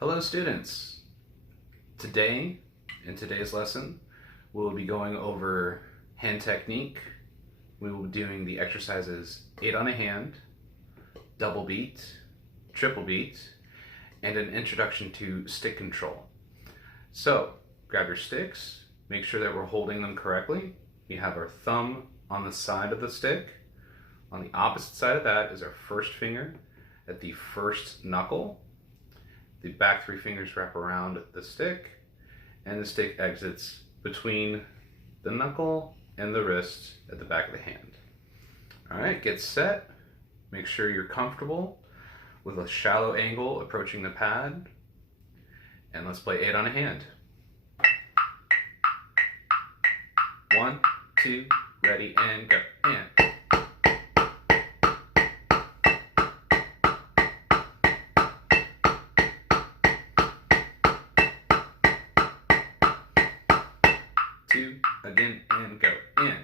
Hello students! Today, in today's lesson, we'll be going over hand technique. We will be doing the exercises 8 on a hand, double beat, triple beat, and an introduction to stick control. So, grab your sticks, make sure that we're holding them correctly. We have our thumb on the side of the stick. On the opposite side of that is our first finger at the first knuckle. The back 3 fingers wrap around the stick, and the stick exits between the knuckle and the wrist at the back of the hand. Alright, get set. Make sure you're comfortable with a shallow angle approaching the pad. And let's play 8 on a hand. 1, 2, ready, and go. And 2, again, and go. In.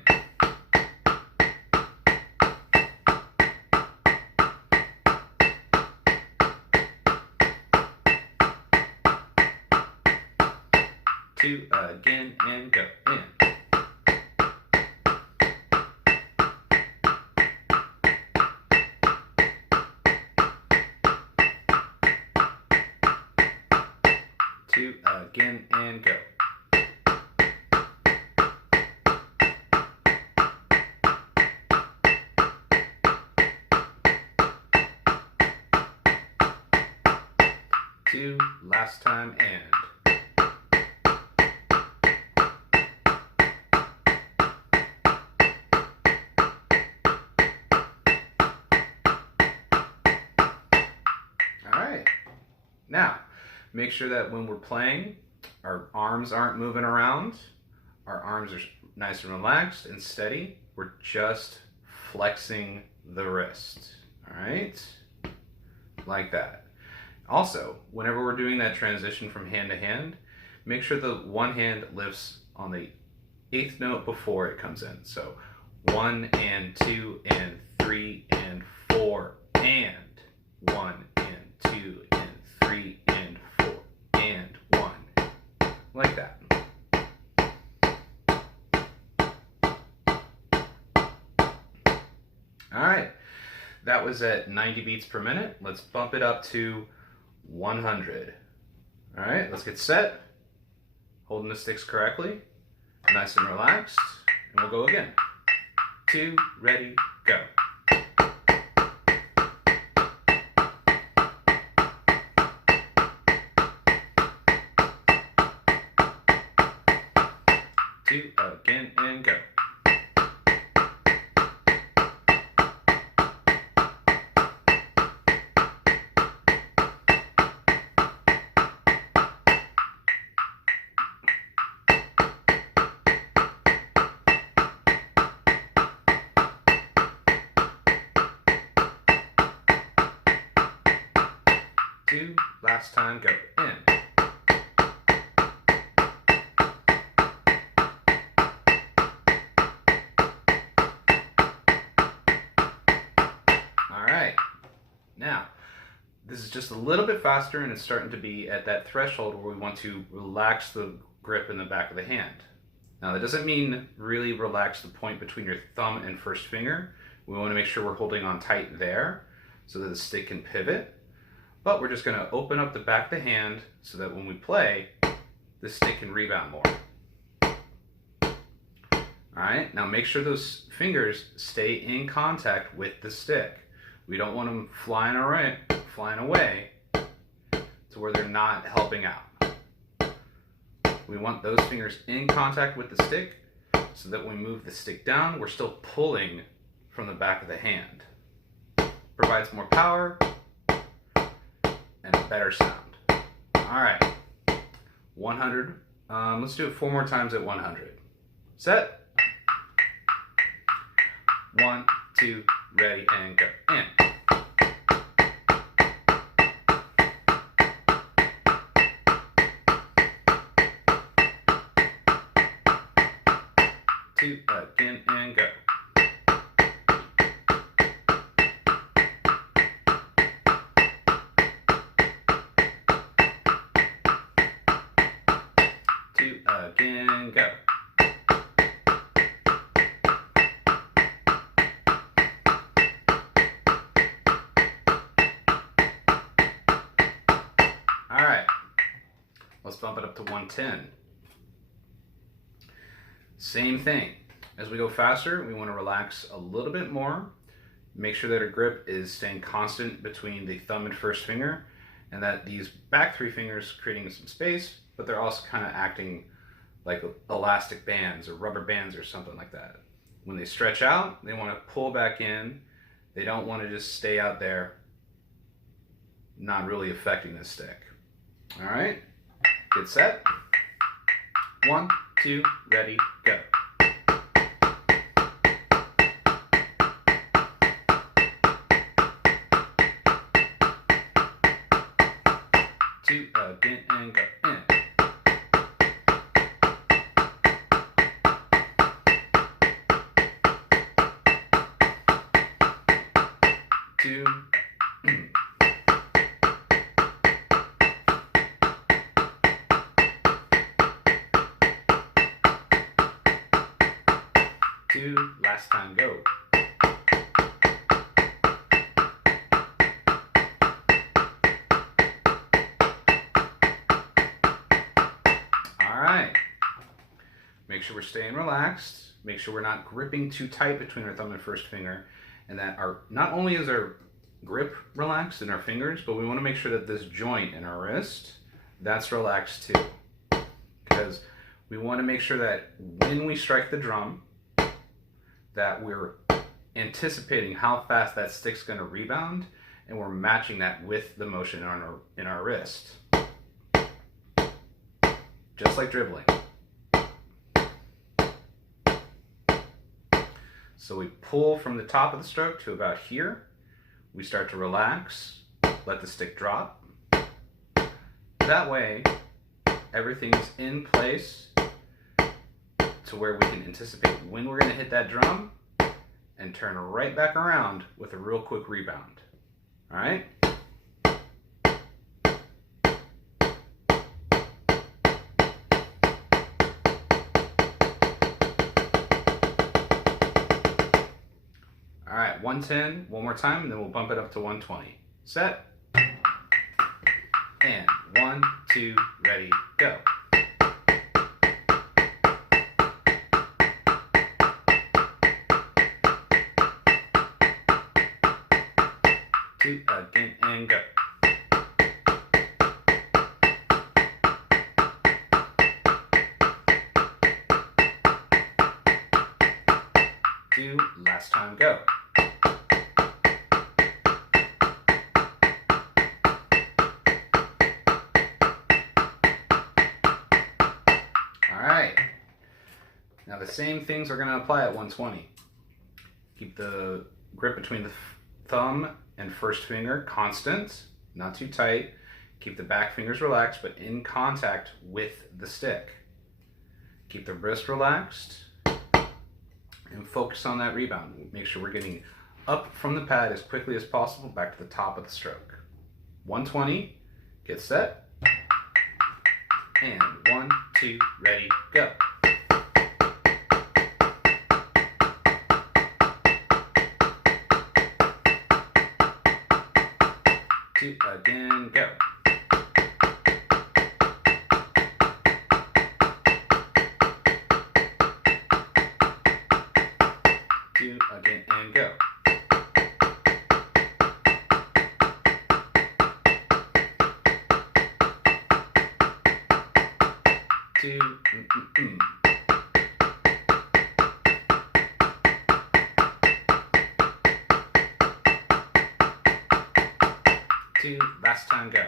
2, again, and go. In. 2, again, and go. 2, last time, and 'Alright, now make sure that when we're playing, our arms aren't moving around, our arms are nice and relaxed and steady. We're just flexing the wrist, alright? Like that. Also, whenever we're doing that transition from hand to hand, make sure the one hand lifts on the 8th note before it comes in. So 1 and 2 and 3 and 4 and 1 and 2 and 3 and 4 and 1. Like that. Alright, that was at 90 beats per minute. Let's bump it up to 100. Alright, let's get set. Holding the sticks correctly, nice and relaxed, and we'll go again. 2, ready, go. 2, again, and go. 2, last time, go. In. 'Alright, now this is just a little bit faster and it's starting to be at that threshold where we want to relax the grip in the back of the hand. Now that doesn't mean really relax the point between your thumb and first finger. We want to make sure we're holding on tight there so that the stick can pivot. But we're just going to open up the back of the hand so that when we play, the stick can rebound more. Alright, now make sure those fingers stay in contact with the stick. We don't want them flying away to where they're not helping out. We want those fingers in contact with the stick so that when we move the stick down, we're still pulling from the back of the hand. Provides more power and a better sound. Alright, 100. Let's do it 4 more times at 100. Set. 1, 2, ready, and go. In. 2, again, and go. again, go. All right, let's bump it up to 110. Same thing. As we go faster, we want to relax a little bit more. Make sure that our grip is staying constant between the thumb and first finger, and that these back three fingers creating some space, but they're also kind of acting like elastic bands or rubber bands or something like that. When they stretch out, they want to pull back in. They don't want to just stay out there, not really affecting the stick. All right, get set. 1, 2, ready, go. Two, again, and go in. Two. Two, last time, go. All right. Make sure we're staying relaxed. Make sure we're not gripping too tight between our thumb and first finger, and that not only is our grip relaxed in our fingers, but we want to make sure that this joint in our wrist, that's relaxed too. Because we want to make sure that when we strike the drum, that we're anticipating how fast that stick's going to rebound, and we're matching that with the motion in our wrist. Just like dribbling. So we pull from the top of the stroke to about here. We start to relax, let the stick drop. That way, everything's in place to where we can anticipate when we're going to hit that drum and turn right back around with a real quick rebound. All right? All right, 110, one more time, and then we'll bump it up to 120. Set. And 1, 2, ready, go. Two, again, and go. Two, last time, go. Alright, now the same things are going to apply at 120. Keep the grip between the thumb and first finger constant, not too tight. Keep the back fingers relaxed, but in contact with the stick. Keep the wrist relaxed and focus on that rebound. Make sure we're getting up from the pad as quickly as possible back to the top of the stroke. 120, get set. And 1, 2, ready, go. Two, again, go. Two, again, and go. Two, Two, last time, go.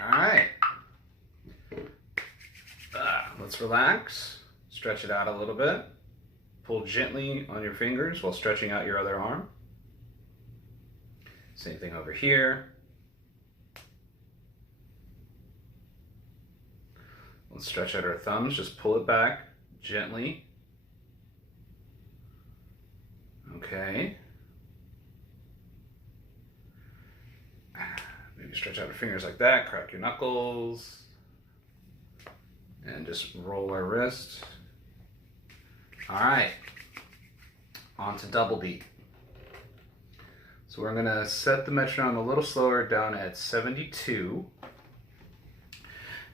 All right. Let's relax, stretch it out a little bit. Pull gently on your fingers while stretching out your other arm. Same thing over here. Let's stretch out our thumbs, just pull it back gently. Okay. you stretch out your fingers like that, crack your knuckles, and just roll our wrist. All right, on to double beat. So we're gonna set the metronome a little slower, down at 72.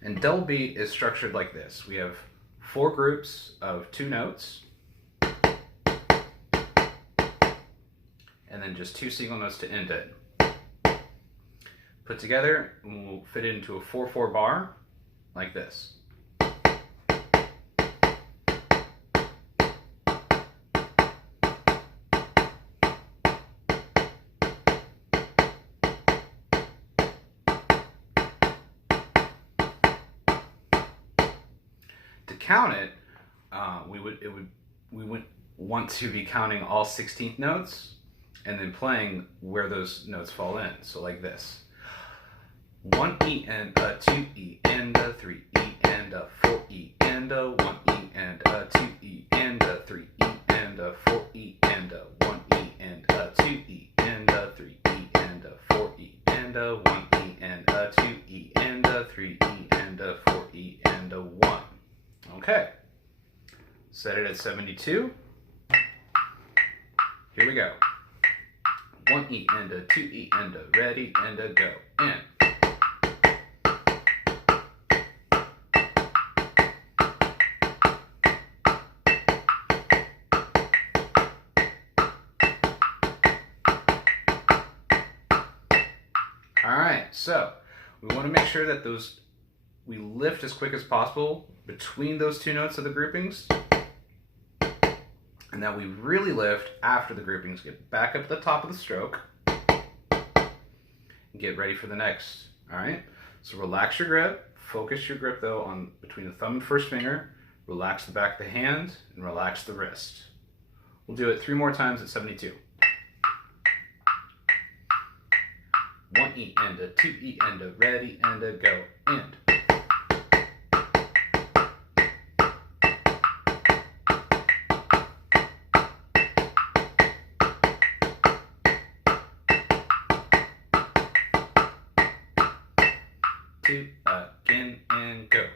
And double beat is structured like this. We have 4 groups of 2 notes, and then just 2 single notes to end it. Put together, and we'll fit it into a 4/4 bar, like this. To count it, we would want to be counting all 16th notes and then playing where those notes fall in. So like this: 1 E and a 2 E and a 3 E and a 4 E and a 1 E and a 2 E and a 3 E and a 4 E and a 1 E and a 2 E and a 3 E and a 4 E and a 1 E and a 2 E and a 3 E and a 4 E and a 1. Okay, set it at 72. Here we go. 1 E and a 2 E and a ready and a go. And all right, so we want to make sure that we lift as quick as possible between those 2 notes of the groupings, and that we really lift after the groupings. Get back up at the top of the stroke and get ready for the next. All right, so relax your grip, focus your grip though on between the thumb and first finger, relax the back of the hand, and relax the wrist. We'll do it 3 more times at 72. 1 E and a 2 E and a ready and a go. And 2 again and go.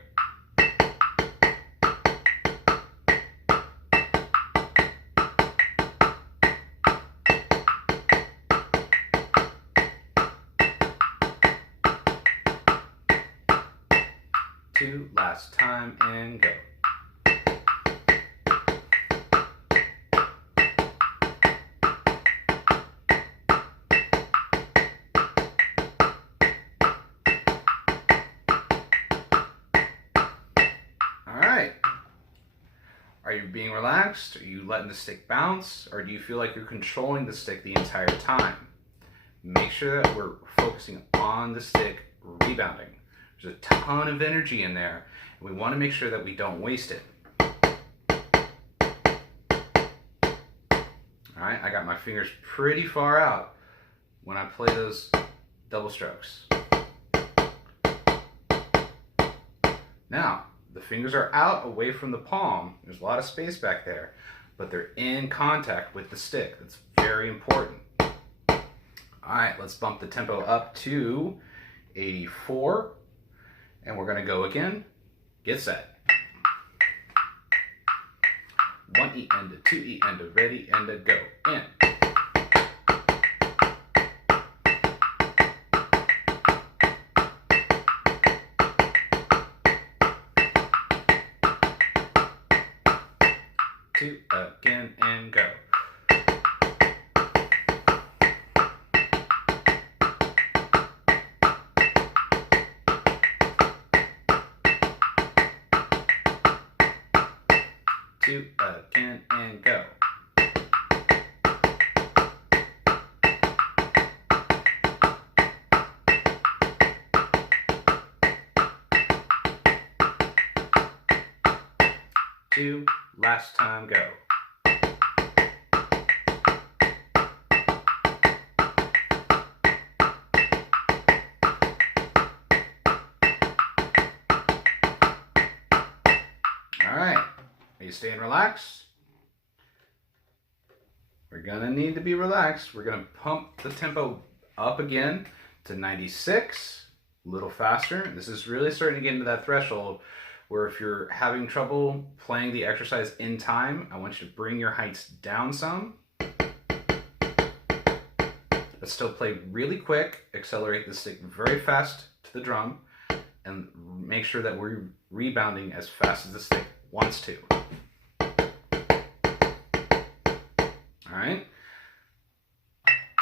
Two, last time and go. Are you being relaxed? Are you letting the stick bounce? Or do you feel like you're controlling the stick the entire time? Make sure that we're focusing on the stick rebounding. There's a ton of energy in there, and we want to make sure that we don't waste it. Alright, I got my fingers pretty far out when I play those double strokes. Now, the fingers are out away from the palm. There's a lot of space back there, but they're in contact with the stick. That's very important. All right, let's bump the tempo up to 84, and we're gonna go again. Get set. 1 E and a 2 E and a ready and a go. And 2 again and go. Two again and go. Two, last time go. All right, are you staying relaxed? We're gonna need to be relaxed. We're gonna pump the tempo up again to 96, a little faster. This is really starting to get into that threshold where if you're having trouble playing the exercise in time, I want you to bring your heights down some. But still play really quick, accelerate the stick very fast to the drum, and make sure that we're rebounding as fast as the stick wants to. All right,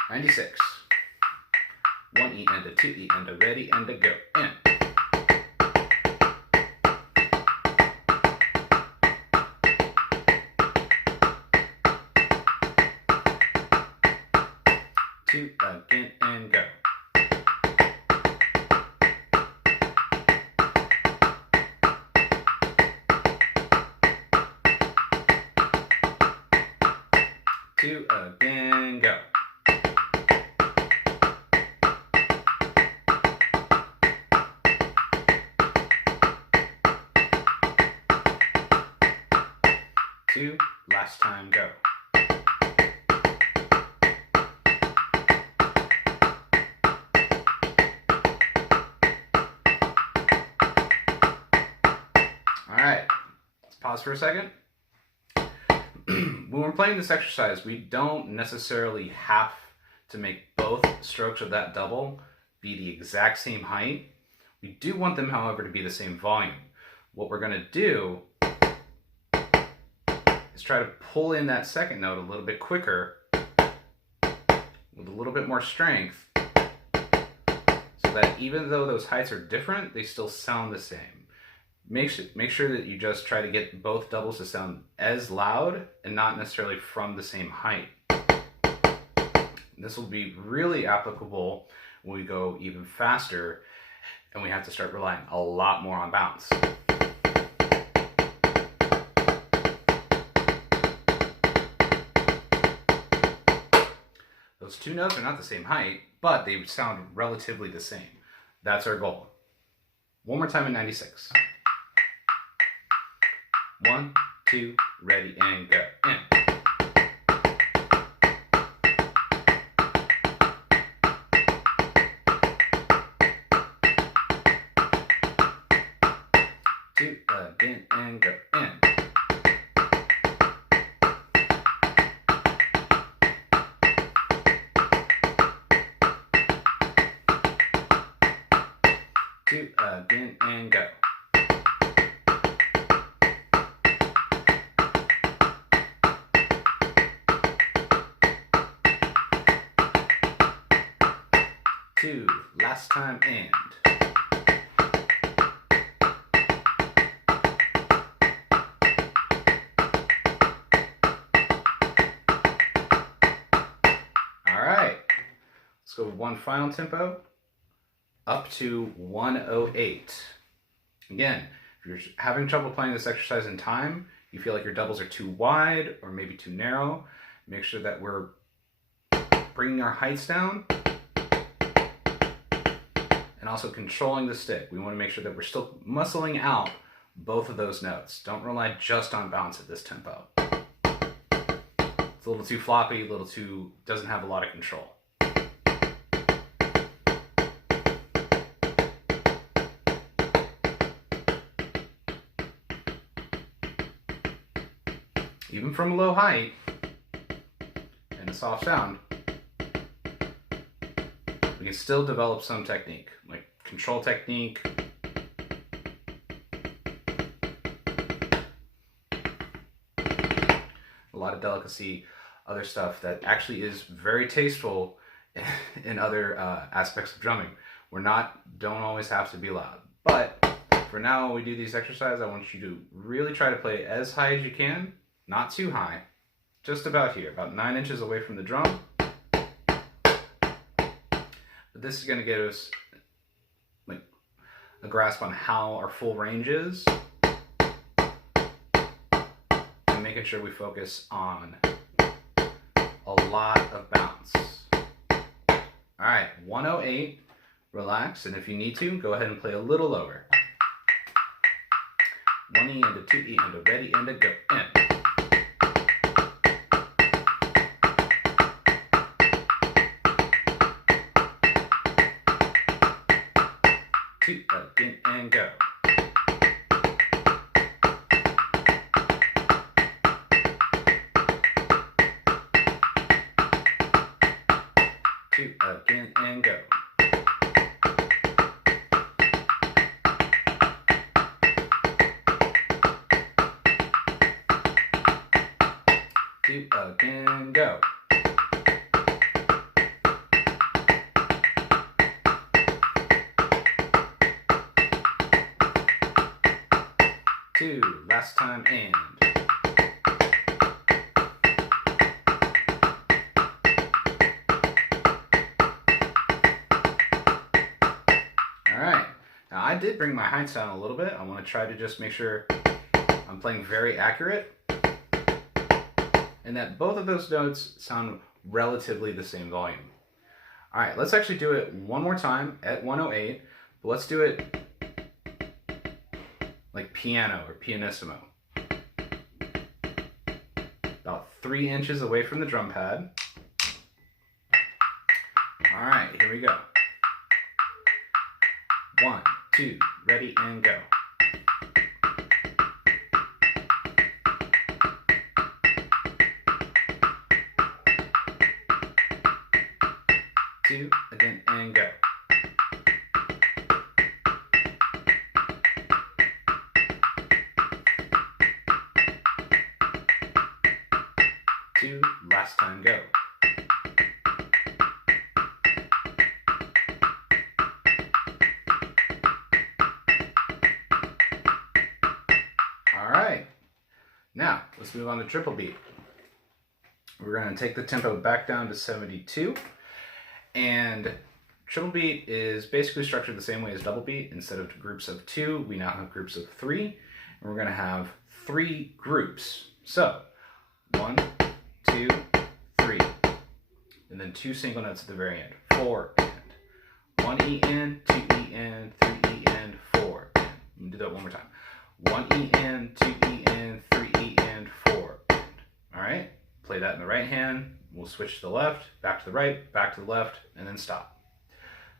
96. 1 E and a 2 E and a ready and a go. And 2 again and go. Two again, go. Two, last time, go. All right, let's pause for a second. When we're playing this exercise, we don't necessarily have to make both strokes of that double be the exact same height. We do want them, however, to be the same volume. What we're going to do is try to pull in that second note a little bit quicker with a little bit more strength so that even though those heights are different, they still sound the same. Make sure that you just try to get both doubles to sound as loud and not necessarily from the same height. This will be really applicable when we go even faster and we have to start relying a lot more on bounce. Those two notes are not the same height, but they sound relatively the same. That's our goal. One more time in 96. 1, 2, ready, and go. And 2 again, and go. And 2 again, and go. 2, last time, and all right, let's go with one final tempo up to 108. Again, if you're having trouble playing this exercise in time, you feel like your doubles are too wide or maybe too narrow, make sure that we're bringing our heights down and also controlling the stick. We want to make sure that we're still muscling out both of those notes. Don't rely just on bounce at this tempo. It's a little too floppy, a little too, doesn't have a lot of control. Even from a low height and a soft sound, we can still develop some technique, like control technique, a lot of delicacy, other stuff that actually is very tasteful in other aspects of drumming. Don't always have to be loud. But for now, when we do these exercises, I want you to really try to play as high as you can, not too high, just about here, about 9 inches away from the drum. But this is going to give us like a grasp on how our full range is, and making sure we focus on a lot of bounce. All right, 108, relax, and if you need to, go ahead and play a little lower. 1 E and a 2 E and a ready and a go. And 2 again, and go. 2 again, go. Two, last time, and. All right, now I did bring my heights down a little bit. I want to try to just make sure I'm playing very accurate and that both of those notes sound relatively the same volume. All right, let's actually do it one more time at 108, but let's do it like piano or pianissimo. About 3 inches away from the drum pad. All right, here we go. 1, 2, ready, and go. 2 again, and go. 2, last time, go. All right, now let's move on to triple beat. We're going to take the tempo back down to 72. And triple beat is basically structured the same way as double beat. Instead of groups of 2, we now have groups of 3. And we're going to have 3 groups. So 1, 2, 3. And then 2 single notes at the very end. 4 and. 1 E and, 2 E and, 3 E and, 4 and. Let me do that one more time. 1 E and, 2 E and, 3 E and, 4 and. All right? Play that in the right hand. We'll switch to the left, back to the right, back to the left, and then stop.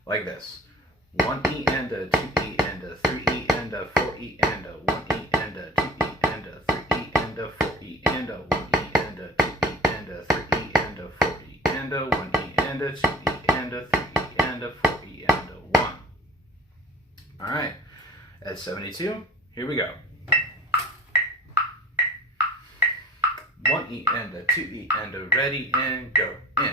Like this. 1 E and a, 2 E and a, 3 E and a, 4 E and a, 1 E and a, 2 E and a, 3 E and a, 4 E and a, 1 E and a, 2 E and a, 3 E and a, 4 E and a, 1 E and a, 2 E and a, 3 E and a, 4 E and a, 1. All right. At 72, here we go. 1 E and a, 2 E and a, ready, and go, in.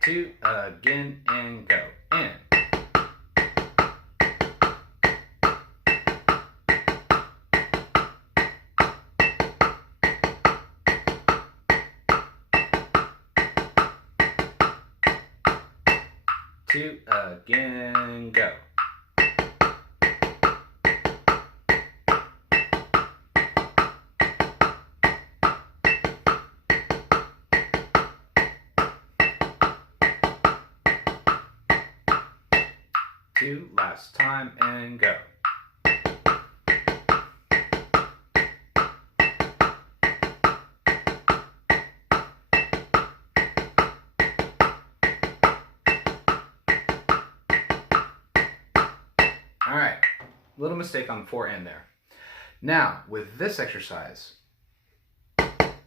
2 again, and go, in. 2 again, go. Two, last time, and go. All right, little mistake on 4 and there. Now, with this exercise,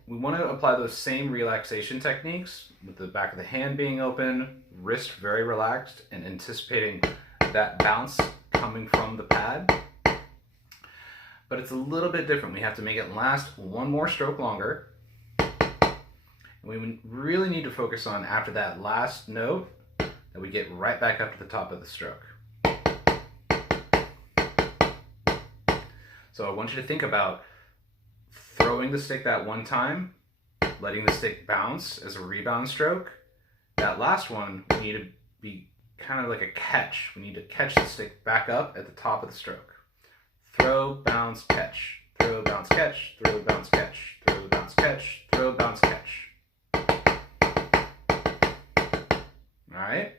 we want to apply those same relaxation techniques with the back of the hand being open, wrist very relaxed, and anticipating that bounce coming from the pad. But it's a little bit different. We have to make it last one more stroke longer. And we really need to focus on, after that last note, that we get right back up to the top of the stroke. So I want you to think about throwing the stick that one time, letting the stick bounce as a rebound stroke. That last one, we need to be kind of like a catch. We need to catch the stick back up at the top of the stroke. Throw, bounce, catch. Throw, bounce, catch. Throw, bounce, catch. Throw, bounce, catch. Throw, bounce, catch. All right?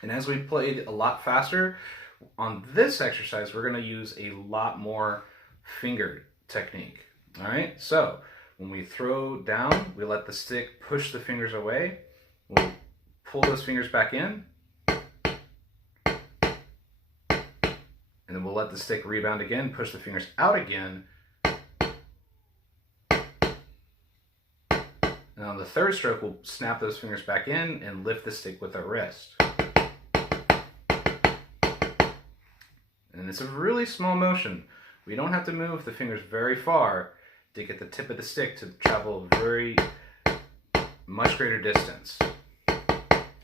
And as we played a lot faster, on this exercise, we're going to use a lot more finger technique. All right? So when we throw down, we let the stick push the fingers away. We'll pull those fingers back in, and then we'll let the stick rebound again, push the fingers out again. And on the third stroke, we'll snap those fingers back in and lift the stick with our wrist. And it's a really small motion. We don't have to move the fingers very far to get the tip of the stick to travel a very much greater distance.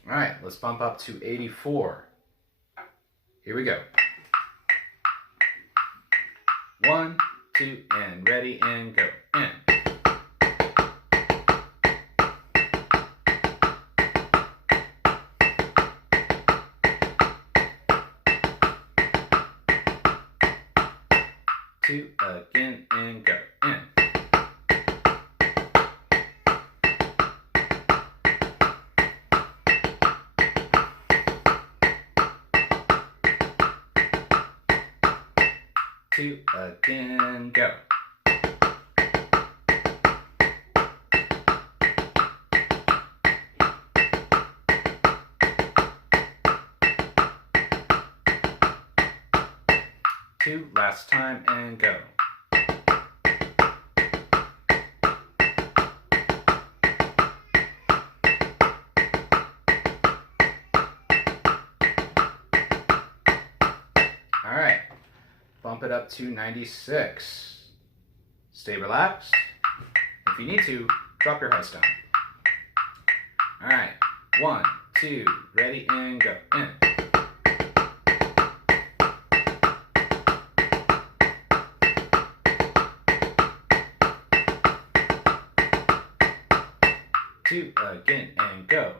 All right, let's bump up to 84. Here we go. 1, 2, and ready, and go. And 2, again, and go. And 2, again, go. Two, last time, and go. All right, bump it up to 96. Stay relaxed. If you need to, drop your heads down. All right, 1, 2, ready, and go. And 2, again, and go.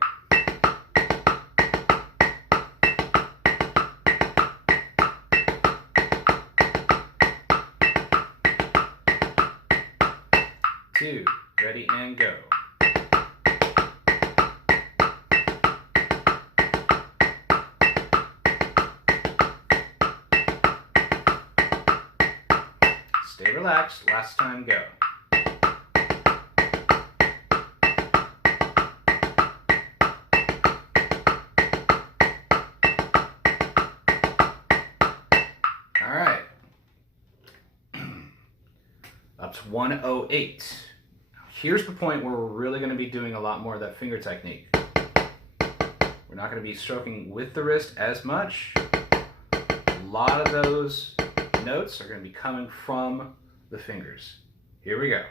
2, ready, and go. 'Stay relaxed, last time, go. All right. Up to 108. Here's the point where we're really going to be doing a lot more of that finger technique. We're not going to be stroking with the wrist as much. A lot of those notes are going to be coming from the fingers. Here we go.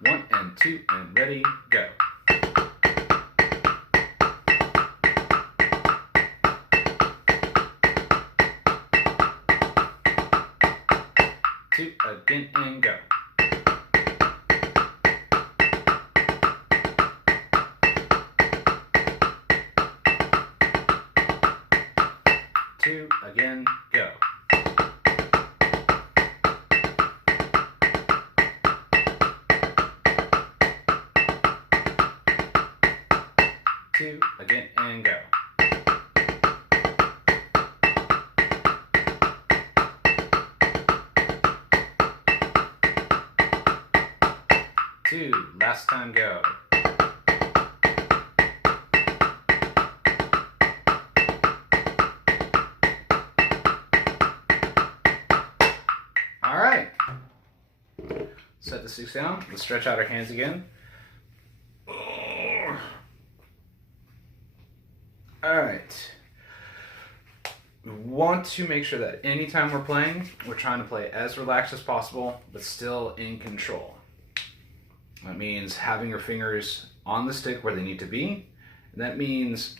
1 and 2 and ready, go. 2, again, and go. 2, again, go. 2, again, and go. 2, last time, go. 6 down. Let's stretch out our hands again. Alright. We want to make sure that anytime we're playing, we're trying to play as relaxed as possible, but still in control. That means having your fingers on the stick where they need to be. And that means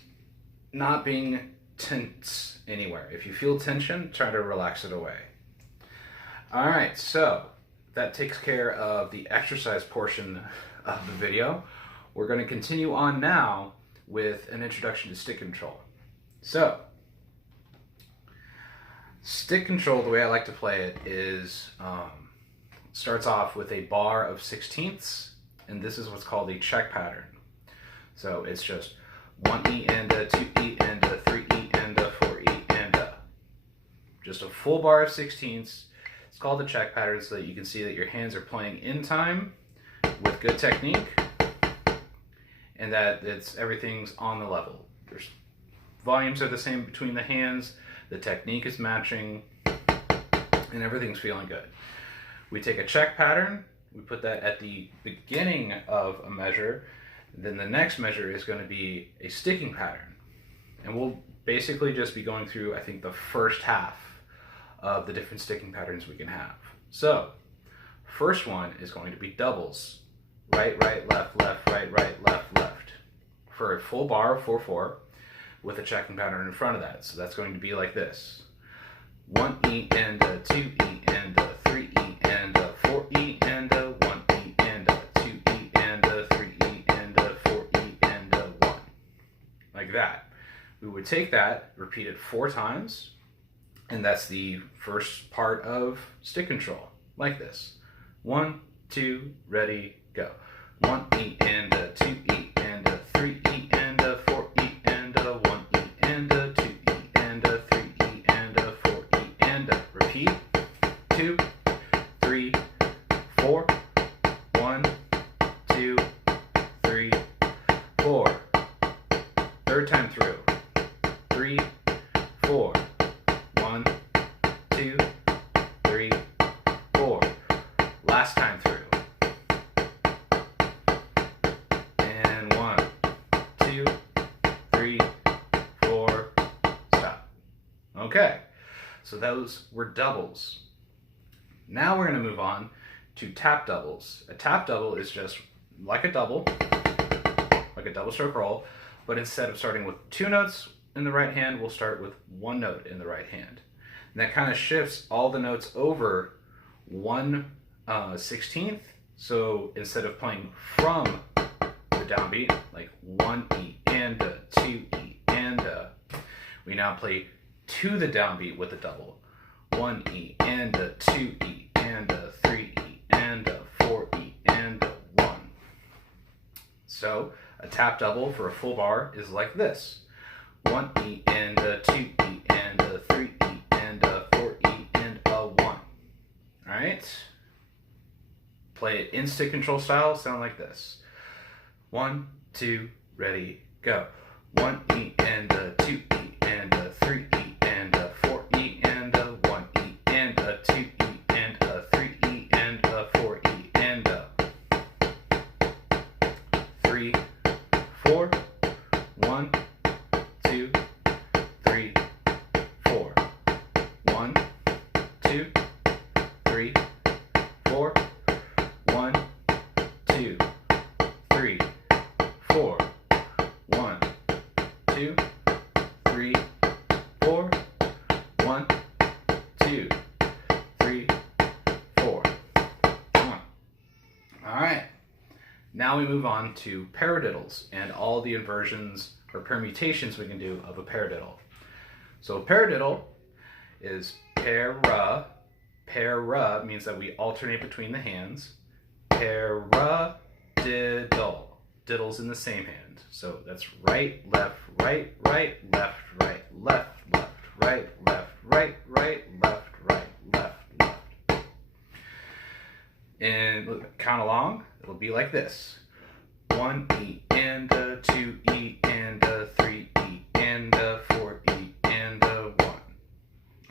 not being tense anywhere. If you feel tension, try to relax it away. Alright, so that takes care of the exercise portion of the video. We're going to continue on now with an introduction to stick control. So, stick control, the way I like to play it is, starts off with a bar of 16ths, and this is what's called a check pattern. So it's just 1E and a, 2E and a, 3E and a, 4E and a. Just a full bar of 16ths. It's called the check pattern so that you can see that your hands are playing in time with good technique. and that everything's on the level. Volumes are the same between the hands, the technique is matching, and everything's feeling good. We take a check pattern, we put that at the beginning of a measure, then the next measure is going to be a sticking pattern. And we'll basically just be going through, I think, the first half of the different sticking patterns we can have. So, first one is going to be doubles. Right, right, left, left, right, right, left, left. For a full bar of 4/4 with a checking pattern in front of that. So that's going to be like this. 1E and a 2E and a 3E and a 4E and a 1E and a 2E and a 3E and a 4E and a 1. Like that. We would take that, repeat it 4 times, and that's the first part of stick control. Like this. 1, 2, ready, go. 1E and a 2E and a 3E and a 4E and a 1E and a 2E and a 3E and a 4E and a repeat. 2, 3, 4. 1, 2, 3, 4. Third time through. 3, 4. 1, 2, 3, 4. Last time through. And 1, 2, 3, 4. Stop. Okay. So those were doubles. Now we're going to move on to tap doubles. A tap double is just like a double stroke roll, but instead of starting with 2 notes in the right hand, we'll start with 1 note in the right hand. And that kind of shifts all the notes over 1/16th. So instead of playing from the downbeat, like 1E and a 2E and a, we now play to the downbeat with a double. 1E and a 2E and a 3E and a 4E and a 1. So a tap double for a full bar is like this. 1E and a 2E and a 3E and a 4E and a 1. Alright? Play it in stick control style, sound like this. 1, 2, ready, go. 1E and a 2E and a 3E and a 4E and a 1E and a 2E and a 3E and a 4E and a 3, 4. 1, 2, 3, 4. 1, 2, 3, 4. 1, 2, 3, 4. 1, 2, 3, 4. 1, 2, 3, 4. Alright. Now we move on to paradiddles and all the inversions or permutations we can do of a paradiddle. So a paradiddle is para. Para means that we alternate between the hands. Paradiddle. Diddles in the same hand. So that's right, left, right, right, left, right, left, left, right, left, right, right, left, right, left, left. And count along. It'll be like this. 1E and a 2E and a 3E and a 4E and a 1.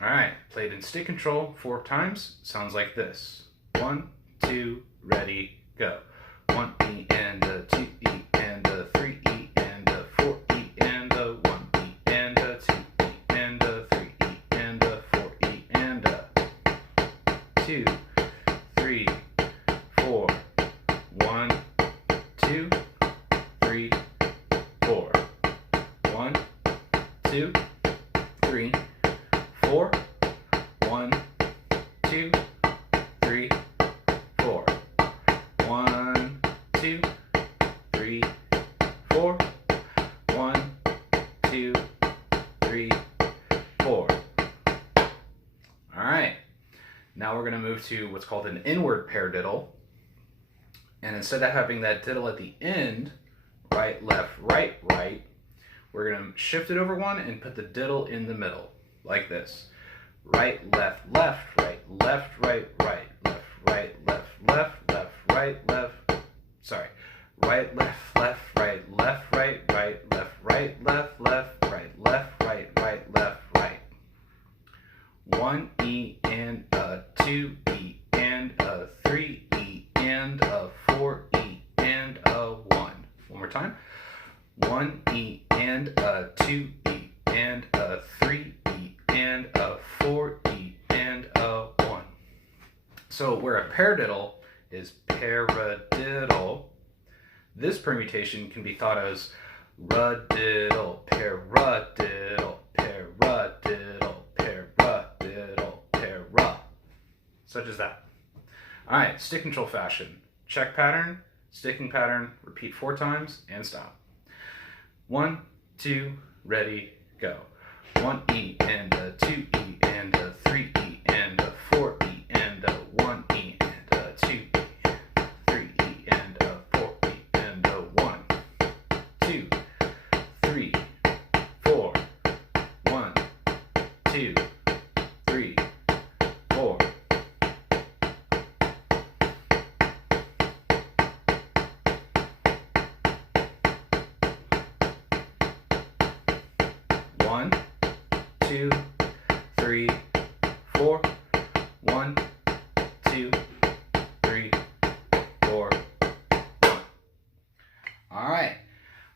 Alright, played in stick control 4 times. Sounds like this. 1, 2, ready, go. 1E and a 2E and a 3E and a 4E and a 1E and a 2E and a 3E and a 4E and a 2, 3, 4. 1, 2, 3, 4. 1, 2, 3, 4. 1, 2, 3, 4. 1, 2, 3, 4. 1, 2, 3, 4. Alright. Now we're going to move to what's called an inward paradiddle. And instead of having that diddle at the end, right, left, right, right, we're going to shift it over 1 and put the diddle in the middle, like this. Right, left, left, right, left, right, right, left, right, left, left, left, right, left, sorry. Right, left, left, right, left, and a 4 E and a 1. One more time. 1 E and a 2 E and a 3 E and a 4 E and a 1. So where a paradiddle is paradiddle, this permutation can be thought as radiddle, paradiddle, paradiddle, paradiddle, para. Such as that. Alright, stick control fashion. Check pattern, sticking pattern, repeat 4 times, and stop. 1, 2, ready, go. 1 E and a 2 E and a 3 E and a 4 E and a 1 E and a 2 E, 3 E and a 4 E and a 1, 2, 3, 4, 1, 2, 3, 4. One, 2, 3, 4. 1, 2, 3, 4. 1. All right,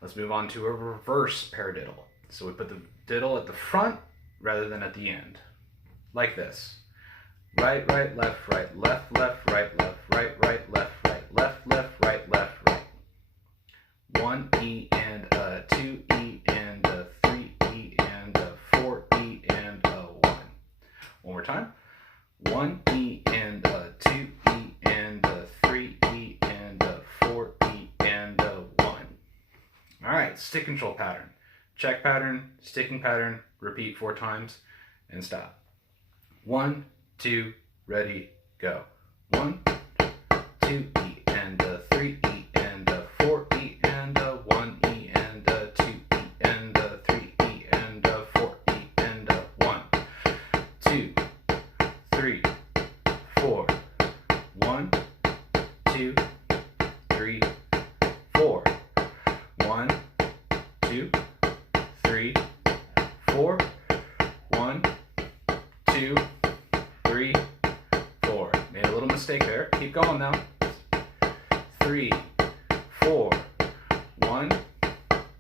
let's move on to a reverse paradiddle. So we put the diddle at the front rather than at the end, like this. Right, right, left, right, left, left, right, left, right, right, left, right, left, left, right, left, right. 1 E and a 2 E and a 3 E and a 4 E and a 1. One more time. 1 E and a 2 E and a 3 E and a 4 E and a 1. All right, stick control pattern. Check pattern, sticking pattern, repeat 4 times, and stop. 1, 2, ready, go. 1, 2 E and a 3 E and a 4 E and a 1 E and a 2 E and a 3 E and a 4 E and a 1, 2, 3, 4. 1, 2, 3, 4. 1, 2, 3, 4. 1, 2, 3, 4. Made a little mistake there. Keep going now. 3, 4. 1,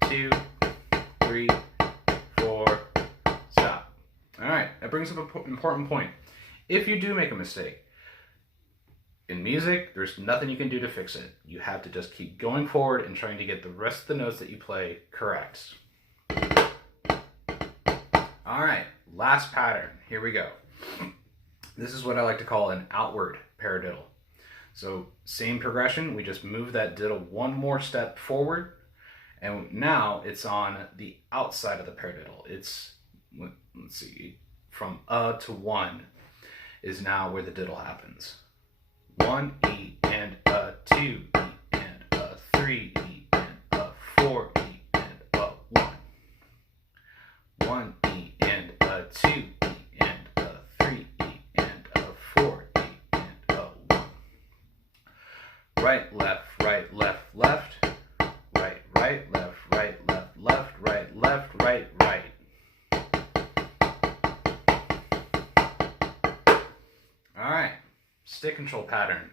2, 3, 4. Stop. All right, that brings up an important point. If you do make a mistake, in music, there's nothing you can do to fix it. You have to just keep going forward and trying to get the rest of the notes that you play correct. All right, last pattern. Here we go. This is what I like to call an outward paradiddle. So same progression, we just move that diddle one more step forward, and now it's on the outside of the paradiddle. It's, let's see, from a to 1 is now where the diddle happens. 1 E and a 2 E and a 3 E and a 4 E and a 1. 1 E and a 2 E and a 3 E and a 4 E and a 1. Right, left, right, left, left. Right, right, left, right, left, left, right, left, right, right. All right, stick control pattern.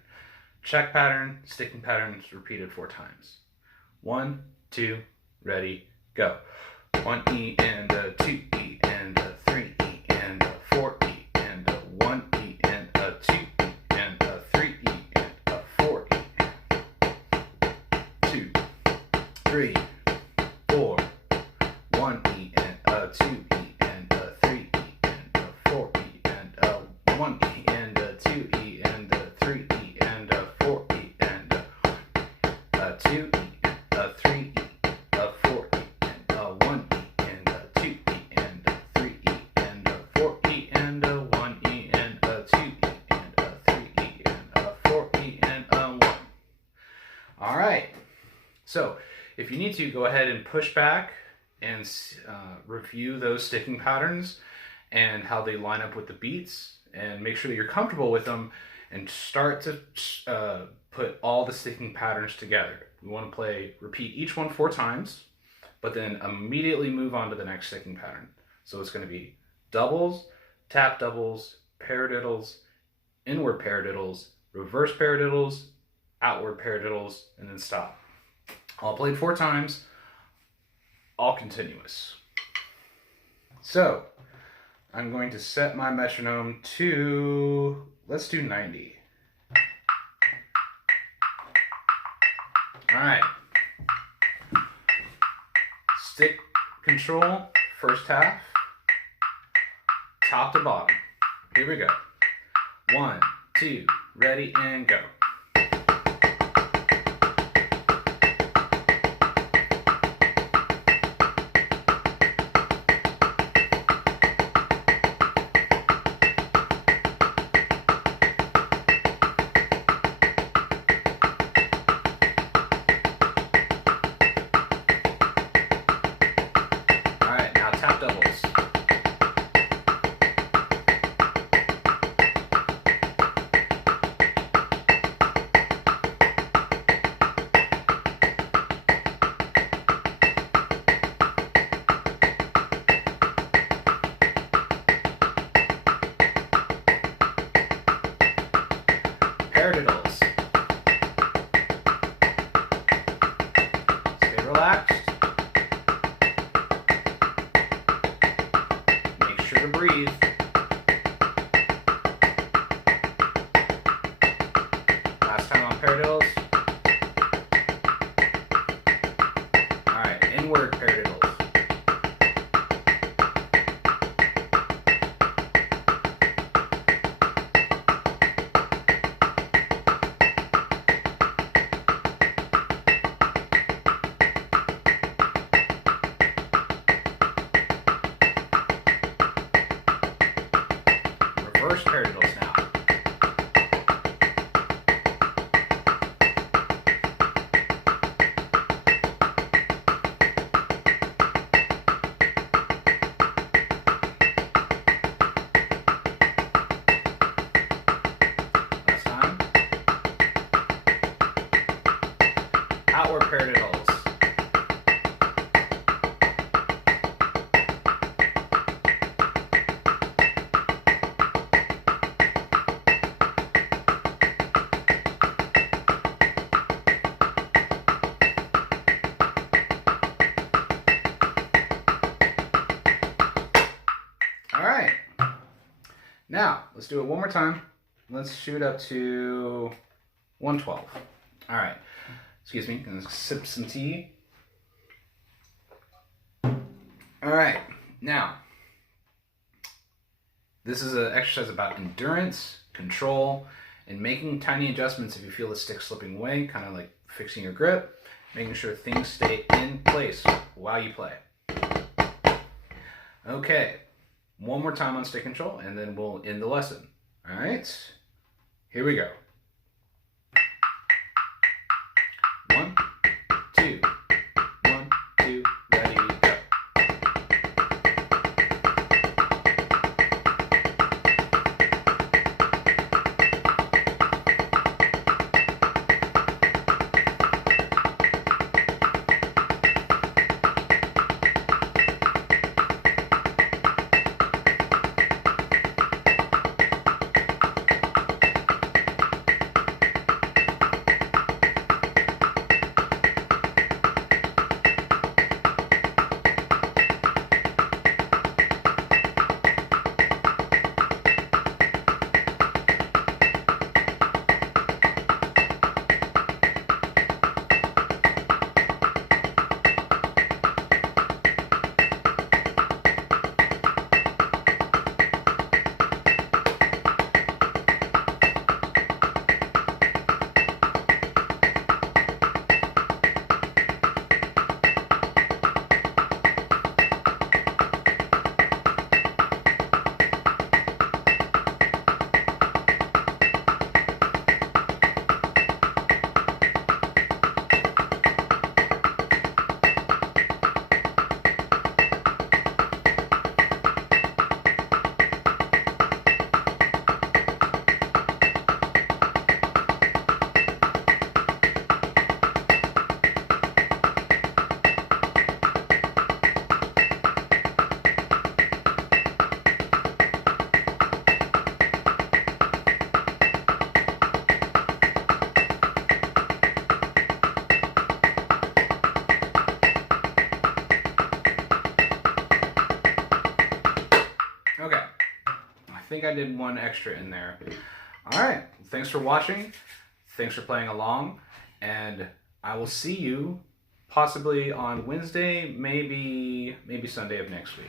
Check pattern, sticking patterns repeated 4 times. 1, 2, ready, go. 1 E and a 2 E and a 3 E and a 4 E and a 1 E and a 2 E and a 3 E and a 4 E. 2, 3, 4. 1 E and a 2 E and a 3 E and a 4 E and a 1 E and a 2 E and a 3 E and a 4 E and a 2 E and a 3 E, a 4 E and a 1 E and a 2 E and a 3 E and a 4 E and a 1 E and a 2 E and a 3 E and a 4 E and a 1. All right. So if you need to, go ahead and push back and review those sticking patterns and how they line up with the beats, and make sure that you're comfortable with them, and start to put all the sticking patterns together. We want to repeat each one 4 times, but then immediately move on to the next sticking pattern. So it's going to be doubles, tap doubles, paradiddles, inward paradiddles, reverse paradiddles, outward paradiddles, and then stop. All played 4 times, all continuous. So, I'm going to set my metronome to, let's do 90. All right. Stick control, first half, top to bottom. Here we go. 1, 2, ready, and go. Tap doubles. Paradiddles. Stay relaxed. To breathe. Last time on paradiddles. Alright, inward paradiddles. Reverse paradiddles now. Last time. Outward paradiddles. All right, now let's do it one more time. Let's shoot up to 112. All right, excuse me, gonna sip some tea. All right, now, this is an exercise about endurance, control, and making tiny adjustments if you feel the stick slipping away, kind of like fixing your grip, making sure things stay in place while you play. Okay. One more time on stick control, and then we'll end the lesson. All right, here we go. 1, 2, 1, 2, ready, go. think I did one extra in there. All right. Thanks for watching. Thanks for playing along. And I will see you possibly on Wednesday, maybe Sunday of next week.